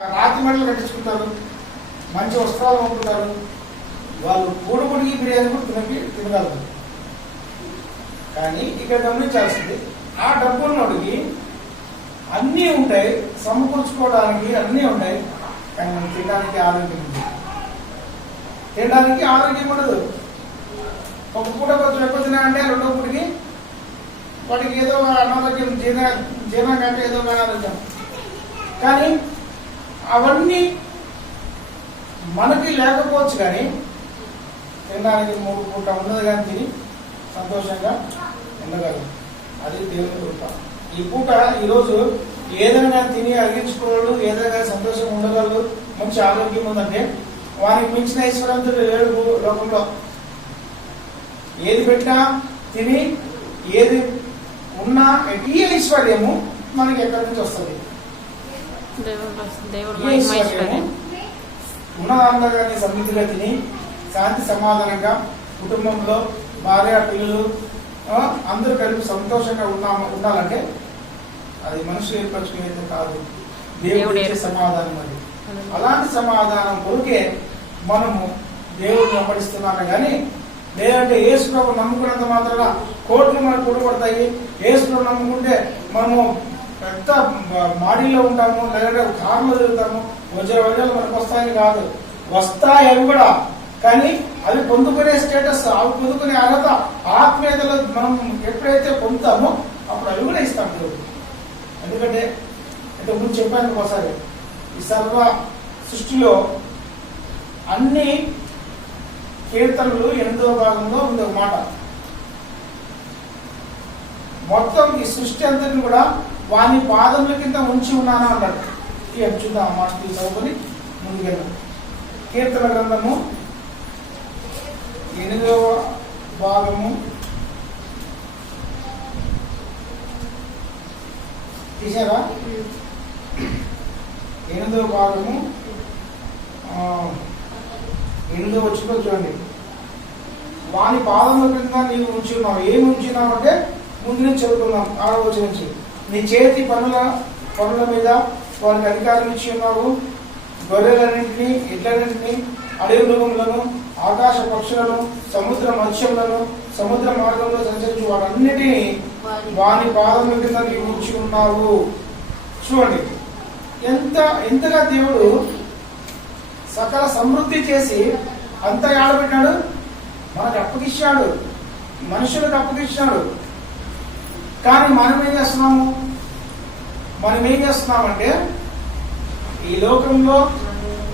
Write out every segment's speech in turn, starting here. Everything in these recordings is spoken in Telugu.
రాతి మెడలు కట్టించుకుంటారు మంచి వస్త్రాలు పంపుతారు వాళ్ళు కూడుకుడికి బిర్యానీ కూడా తినకి తినగలరు. కానీ ఇక్కడ గమనించాల్సింది ఆ డబ్బున్నోడికి అన్నీ ఉంటాయి సమకూర్చుకోవడానికి అన్నీ ఉంటాయి కానీ మనం తినడానికి ఆరోగ్యం ఉంది తినడానికి ఆరోగ్యం ఉండదు ఒక పూట కొంచెం ఎక్కువ తినాలంటే రెండో పూటకి వాడికి ఏదో అనారోగ్యం జీర్ణ జీర్ణం కంటే ఏదో అనారోగ్యం. కానీ అవన్నీ మనకి లేకపోవచ్చు కానీ తినడానికి మూడు పూట ఉన్నది కానీ తిని సంతోషంగా ఉండగలరు అది దేవుని కృప. ఈ పూట ఈరోజు ఏదైనా తిని అరిగించుకోగలరు ఏదైనా సంతోషంగా ఉండగలరు మంచి ఆరోగ్యం ఉందంటే వారికి మించిన ఐశ్వర్యంతుడు లేడు లోకంలో. ఏది పెట్టినా తిని ఏది ఉన్నా ఈ ఐశ్వర్యము మనకి ఎక్కడి నుంచి వస్తుంది? దేవుడు దేవుడు సమృద్ధిగా తిని శాంతి సమాధానంగా కుటుంబంలో భార్య పిల్లలు అందరూ కలిపి సంతోషంగా ఉన్నాము ఉండాలంటే అది మనుషులు ఏర్పరచుకునేది కాదు. దేవుడు సమాధానం అది. అలాంటి సమాధానం కొరికే మనము దేవుడిని వెంబడిస్తున్నాము కానీ లేదంటే యేసు ప్రభు నమ్ముకున్నంత మాత్రాన కోట్లు మనకు కూడబడతాయి. యేసు ప్రభు నమ్ముకుంటే మనము పెద్ద మాడీలో ఉంటాము లేదంటే కార్లో తిరుగుతాము. వజ్ర వజ్రాలు మనకు వస్తాయని కాదు. వస్తాయి అవి కూడా. కానీ అవి పొందుకునే స్టేటస్ అవి పొందుకునే అర్హత ఆత్మీయతలో మనం ఎప్పుడైతే పొందుతామో అప్పుడు అవి కూడా ఇస్తాం దేవుడు. ఎందుకంటే ఇంతకు ముందు చెప్పాను ఒకసారి ఈ సర్వ సృష్టిలో అన్ని కీర్తనలు ఎనిమిదవ భాగంలో ఉంది ఒక మాట. మొత్తం ఈ సృష్టి అంతటిని కూడా వాని పాదముల కింద ఉంచి ఉన్నాను అన్నాడు. ఇక చూద్దాం ఆ మాట తీసి చదువుకొని ముందుకెళ్ళాం కీర్తన గ్రంథము ఎనిమిదవ భాగము. తీసారా ఎనిమిదవ భాగము. ఆ, ఎనిమిదవ వచ్చిన చూడండి. వాని పాదముల కింద నీవు ఉంచున్నావు ఏమి ఉంచున్నావు అంటే ముందు నుంచి చదువుకున్నాం ఆరో వచ్చి నుంచి. నీ చేతి పనుల పనుల మీద వారికి అధికారం ఇచ్చి ఉన్నావు. గొర్రెలన్నింటినీ ఎడ్లన్నింటినీ అడవి మృగములను ఆకాశ పక్షులను సముద్ర మత్స్యములను సముద్ర మార్గంలో సంచరించు వాటన్నిటినీ వాని పాదముల కింద నీవు ఉంచి ఉన్నావు. చూడండి. ఎంత ఎంతగా దేవుడు సకల సమృద్ధి చేసి అంత ఆడబెట్టాడు మనకు అప్పగిచ్చాడు మనుషులకు అప్పగిచ్చాడు కానీ మనం ఏం చేస్తున్నాము? మనం ఏం చేస్తున్నామంటే ఈ లోకంలో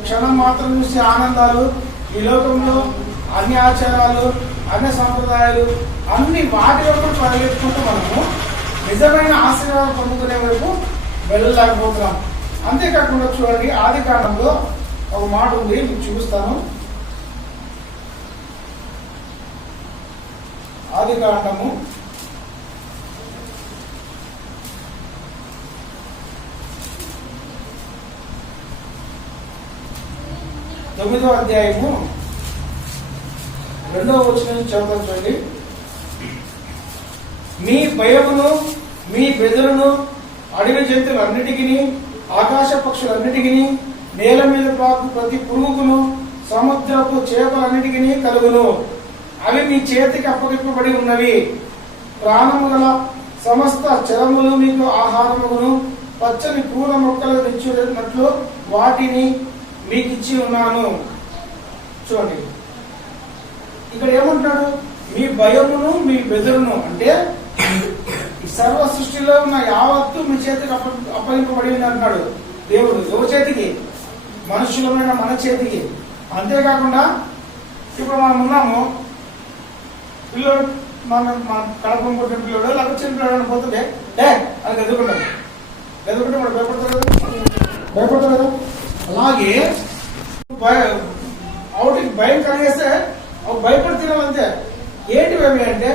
క్షణం మాత్రం చూసే ఆనందాలు ఈ లోకంలో అన్ని ఆచారాలు అన్ని సంప్రదాయాలు అన్ని వాటి వరకు పరిగెత్తుకుంటూ మనము నిజమైన ఆశీర్వాదం పొందుకునే వరకు వెళ్ళలేకపోతున్నాం. అంతేకాకుండా చూడండి ఆది కాలంలో ఒక మాట ఉంది మీకు చూపిస్తాను. ఆది కాండము తొమ్మిదో అధ్యాయము రెండవ వచ్చిన నుంచి చూడండి మీ భయమును మీ బెదరును అడవి జంతువులన్నిటికీ ఆకాశ పక్షులన్నిటికీ నేల మీద పాకు ప్రతి పురుగుకును సముద్రపు చేపలన్నిటికీ కలుగును. అవి మీ చేతికి అప్పగింపబడి ఉన్నవి. ప్రాణము గల సమస్త చరములు మీకు ఆహారమును పచ్చని పూల మొక్కలు తెచ్చినట్లు వాటిని మీకు ఇచ్చి ఉన్నాను. చూడండి. ఇక్కడ ఏమంటున్నాడు? మీ భయమును మీ బెదురును అంటే ఈ సర్వ సృష్టిలో ఉన్న యావత్తు మీ చేతికి అప్ప అప్పగింపబడింది అంటున్నాడు. దేవుడు ఎవరి చేతికి మనుషులమైన మన చేతికి. అంతేకాకుండా ఇప్పుడు మనం ఉన్నాము. పిల్లోడు మన మన కడపం కొట్టిన పిల్లోడు లేకపోతే చిన్న పిల్లడు పోతుంటే ఏ అది ఎదుర్కొంటాం. ఎదుర్కొంటే మనం భయపడతారు కదా? భయపడతారు కదా? అలాగే ఆవిడకి భయం కలిగేస్తే అవి భయపడి తినాలంతే ఏంటి భయం అంటే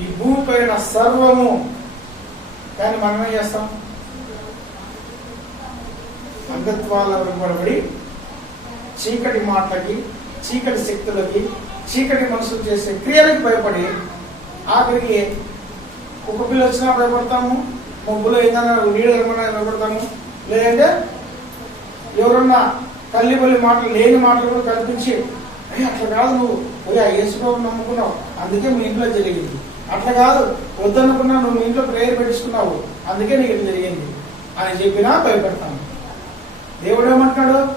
ఈ భూమి పైన సర్వము. కానీ మనం ఏం చేస్తాం? అంధత్వాల వెంబడబడి చీకటి మాటలకి చీకటి శక్తులకి చీకటి మనసులు చేసే క్రియలకు భయపడి ఆఖరికి కుక్క పిల్ల వచ్చినా భయపడతాము ముగ్గులో ఏదైనా నీళ్ళు ఏమైనా భయపడతాము. లేదంటే ఎవరన్నా తల్లిపల్లి మాటలు లేని మాటలు కూడా కల్పించి అట్లా కాదు నువ్వు. పోయి ఆ నమ్ముకున్నావు. అందుకే మీ ఇంట్లో జరిగింది. అట్లా కాదు. వద్దనుకున్నా నువ్వు మీ ఇంట్లో ప్రేయర్ పెట్టించుకున్నావు అందుకే నీకు ఇట్లా జరిగింది. అని చెప్పినా భయపడతాను దేవుడు ఏమంటున్నాడు?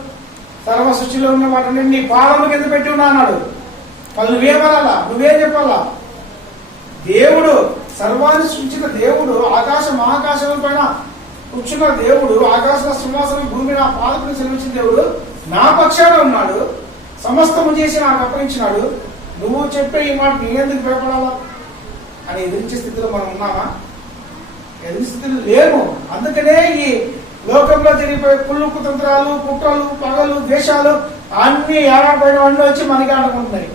సర్వ సృష్టిలో ఉన్న వాటిని నీ పాదము కింద పెట్టి ఉన్నా అన్నాడు. వాళ్ళు నువ్వేమనాలా నువ్వేం చెప్పాలా? దేవుడు సర్వాన్ని సృష్టించిన దేవుడు ఆకాశం మహాకాశం పైన కూర్చున్న దేవుడు ఆకాశ సింహాసనం భూమి నా పాదకుని సెలవించిన దేవుడు నా పక్షాన ఉన్నాడు సమస్తము చేసి నాకు అప్పగించినాడు. నువ్వు చెప్పే ఈ మాట నేనెందుకు భయపడాలా? అని ఎదిరించే స్థితిలో మనం ఉన్నామా? ఎదిరి స్థితిలో లేము. అందుకనే ఈ లోకంలో జరిగిపోయే కుళ్ళు కుతంత్రాలు కుట్రలు పగలు ద్వేషాలు అన్ని ఏడాడిపోయిన అన్నీ వచ్చి మనకి ఆడుకుంటున్నాయి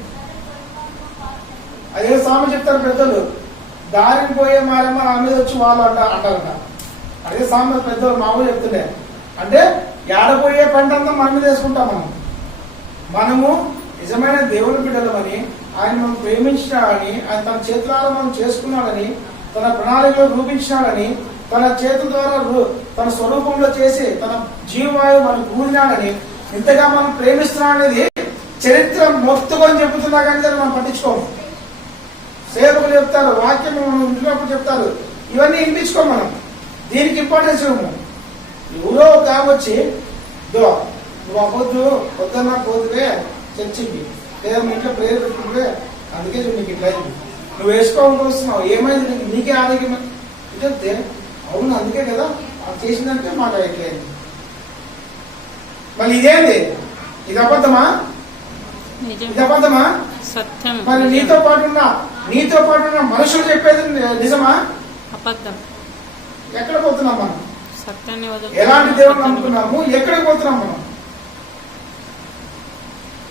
అదే సామె చెప్తారు పెద్దలు దారిని పోయే మారేమో నా మీద వచ్చి వాళ్ళు అంట అంటారంట. అదే సామెత పెద్దలు మామూలు చెప్తుండే. అంటే ఏడపోయే పంట అంతా మన మీద వేసుకుంటాం మనం. మనము నిజమైన దేవుని బిడ్డలమని ఆయన మనం ప్రేమించినాడని ఆయన తన చేతులారా మనం చేసుకున్నాడని తన ప్రణాళికలో రూపించినాడని తన చేతుల ద్వారా తన స్వరూపంలో చేసి తన జీవవాయు మనం కూడినాడని ఇంతగా మనం ప్రేమిస్తున్నాడనేది చరిత్ర మొత్తుకొని చెబుతున్నా కానీ మనం పట్టించుకోము. సేవకులు చెప్తారు వాక్యం మనం ఇంటినప్పుడు చెప్తారు. ఇవన్నీ వినిపించుకోం మనం. దీనికి ఇంపార్టెన్స్ ఇవ్వము ఎవరో ఒక ఆమె వచ్చి "ఇదో, నువ్వు అవ్వద్దు పొద్దున్న పోతువే చర్చికి. లేదా మీ ఇంట్లో ప్రేయర్ పెట్టుకుంటే అందుకే నీకు ఇట్లా అయింది. నువ్వు వేసుకోవాలని వస్తున్నావు ఏమైంది నీకు? నీకే ఆరోగ్యం చెప్తే అవును అందుకే కదా అది చేసిందంటే మాట ఇట్లా అయింది. మళ్ళీ ఇదేంది? ఇది అబద్ధమా? ఇది అబద్ధమా? సత్యం. మరి నీతో పాటు ఉన్న నీతో పాటు ఉన్న మనుషులు చెప్పేది నిజమా? అబద్ధం. ఎక్కడ పోతున్నాం మనం? ఎలాంటి దేవుని నమ్ముకున్నాము? ఎక్కడికి పోతున్నాం మనం?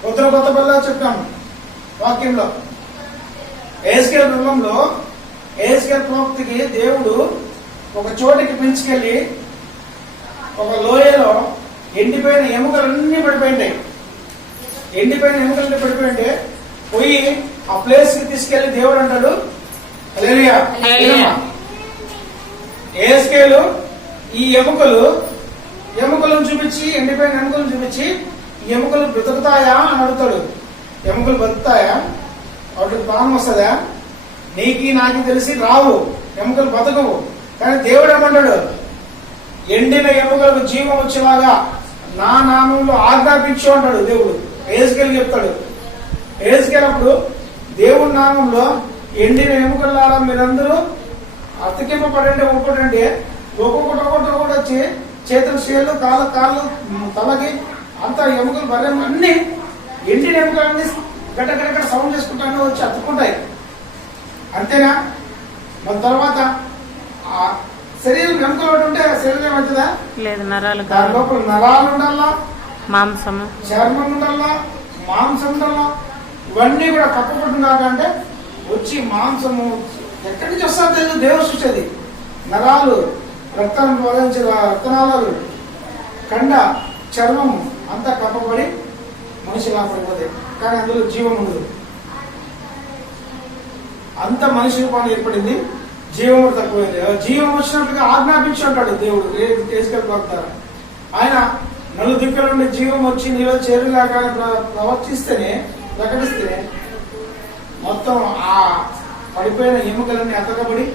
ఉత్తర కొత్త బల్ల చెప్పాము వాక్యంలో. ఏస్కేల్ గృహంలో ఏస్కేల్ ప్రోక్తికి దేవుడు ఒక చోటికి పిలుచుకెళ్ళి ఒక లోయలో ఎండిపోయిన ఎముకలన్నీ పడిపోయింటాయి. ఎండిపోయిన ఎముకలన్నీ పడిపోయింటే పోయి ఆ ప్లేస్కి తీసుకెళ్ళి దేవుడు అంటాడు. ఏఎస్కేలు ఈ ఎముకలు ఎముకలను చూపించి ఎండిపోయిన ఎముకలను చూపించి ఎముకలు బ్రతుకుతాయా అని అడుగుతాడు. ఎముకలు బతుకుతాయా వాటికి ప్రాణం వస్తుందా? నీకి నాకు తెలిసి రావు. ఎముకలు బతకవు కానీ దేవుడు ఏమంటాడు? ఎండిన ఎముకలకు జీవం వచ్చేలాగా నా నామంలో ఆజ్ఞాపించు అంటాడు దేవుడు. ఏసుకెళ్ళి చెప్తాడు. ఏసుకెళ్ళప్పుడు దేవుడి నామంలో ఎండిన ఎముకలారా మీరందరూ అతికింపబడండి ఒక్కొక్కటంటే ఒక్కొక్కటి ఒక్కొక్కటి ఒక్కొక్కటి వచ్చి చేతులు చేతులు కాళ్ళు కాళ్ళు తలకి అంత ఎముకలు బర్రెం అన్ని ఎండిన ఎముకలన్నీ గడ్డ సౌండ్ చేసుకుంటానే వచ్చి అతుక్కుంటాయి. అంతేనా? మన తర్వాత ఆ శరీరం ఎముకలు ఒకటి ఉంటే శరీరం ఏమవుతుందా? లేదు నరాలు దాని లోపల నరాలు ఉండాలా? మాంసము. చర్మం ఉండాలా? మాంసం ఉండాలా? ఇవన్నీ కూడా కప్పబడుతున్నాక అంటే వచ్చి మాంసము ఎక్కడి నుంచి వస్తారు తెలియదు దేవుడు సృష్టి నరాలు రక్తం ప్రవహించే రక్తనాళాలు కండ చర్మము అంతా కప్పబడి మనిషి ఇలా పడిపోతాయి. కానీ అందులో జీవం ఉండదు. అంత మనిషి రూపాన్ని ఏర్పడింది. జీవం కూడా తక్కువైంది. జీవం వచ్చినట్టుగా ఆజ్ఞాపించి ఉంటాడు దేవుడు. తీసుకెళ్ళిపోతారు ఆయన నలు దిక్కుల నుండి జీవం వచ్చి నీలో చేరులాగా ప్రవర్తిస్తేనే ప్రకటిస్తే మొత్తం ఆ పడిపోయిన ఎముకలన్నీ అతకబడి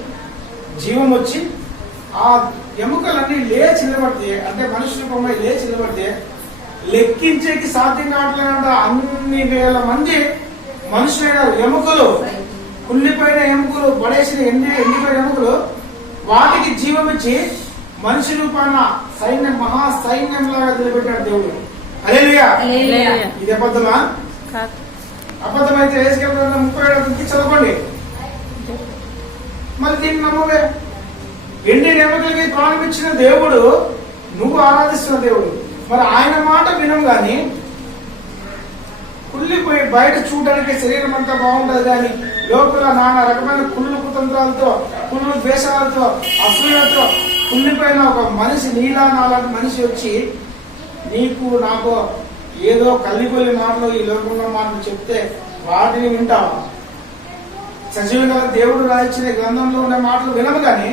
జీవం వచ్చి ఆ ఎముకలన్నీ లేచి నిలబడితే అంటే మనిషి రూపమై లేచి నిలబడితే లెక్కించేకి సాధ్యం కావట్లేదంట. అన్ని వేల మంది మనుషులైన ఎముకలు కుళ్ళిపోయిన ఎముకలు పడేసిన ఎండి ఎండిపోయిన ఎముకలు వాటికి జీవం ఇచ్చి మనిషి రూపాన సైన్యం మహా సైన్యం లాగా నిలబెట్టాడు దేవుడు. హల్లెలూయా. ఇది అబద్ధమా? అబద్ధమైతే వేసుకెళ్ళిన ముప్పై ఏడు చదవండి మరి దీన్ని నమ్మవే. ఎండి నెమ్మకలకి ప్రాణం ఇచ్చిన దేవుడు నువ్వు ఆరాధిస్తున్న దేవుడు. మరి ఆయన మాట వినం గాని కుళ్ళిపోయి బయట చూడడానికి శరీరం అంతా బాగుంటది కానీ లోపల నానా రకమైన కుళ్ళు కుతంత్రాలతో కుళ్ళు ద్వేషాలతో అసూయలతో కుళ్ళిపోయిన ఒక మనిషి నీలా నాలాంటి మనిషి వచ్చి నీకు నాకు ఏదో కల్లిపల్లి మాటలు ఈ లోకంలో మాటలు చెప్తే వాటిని వింటావా? సజీవంగా దేవుడు రాయించిన గ్రంథంలో ఉన్న మాటలు వినము కానీ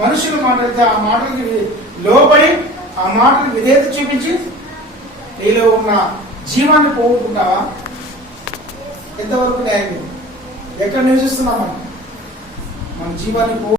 మనుషులు మాట్లాడితే ఆ మాటలకి లోబడి ఆ మాటలు విధేయత చూపించి నీలో ఉన్న జీవాన్ని పోగొట్టుకుంటావా? ఎంతవరకు న్యాయం ఎక్కడ నివసిస్తున్నాం మనం? మన జీవాన్ని పో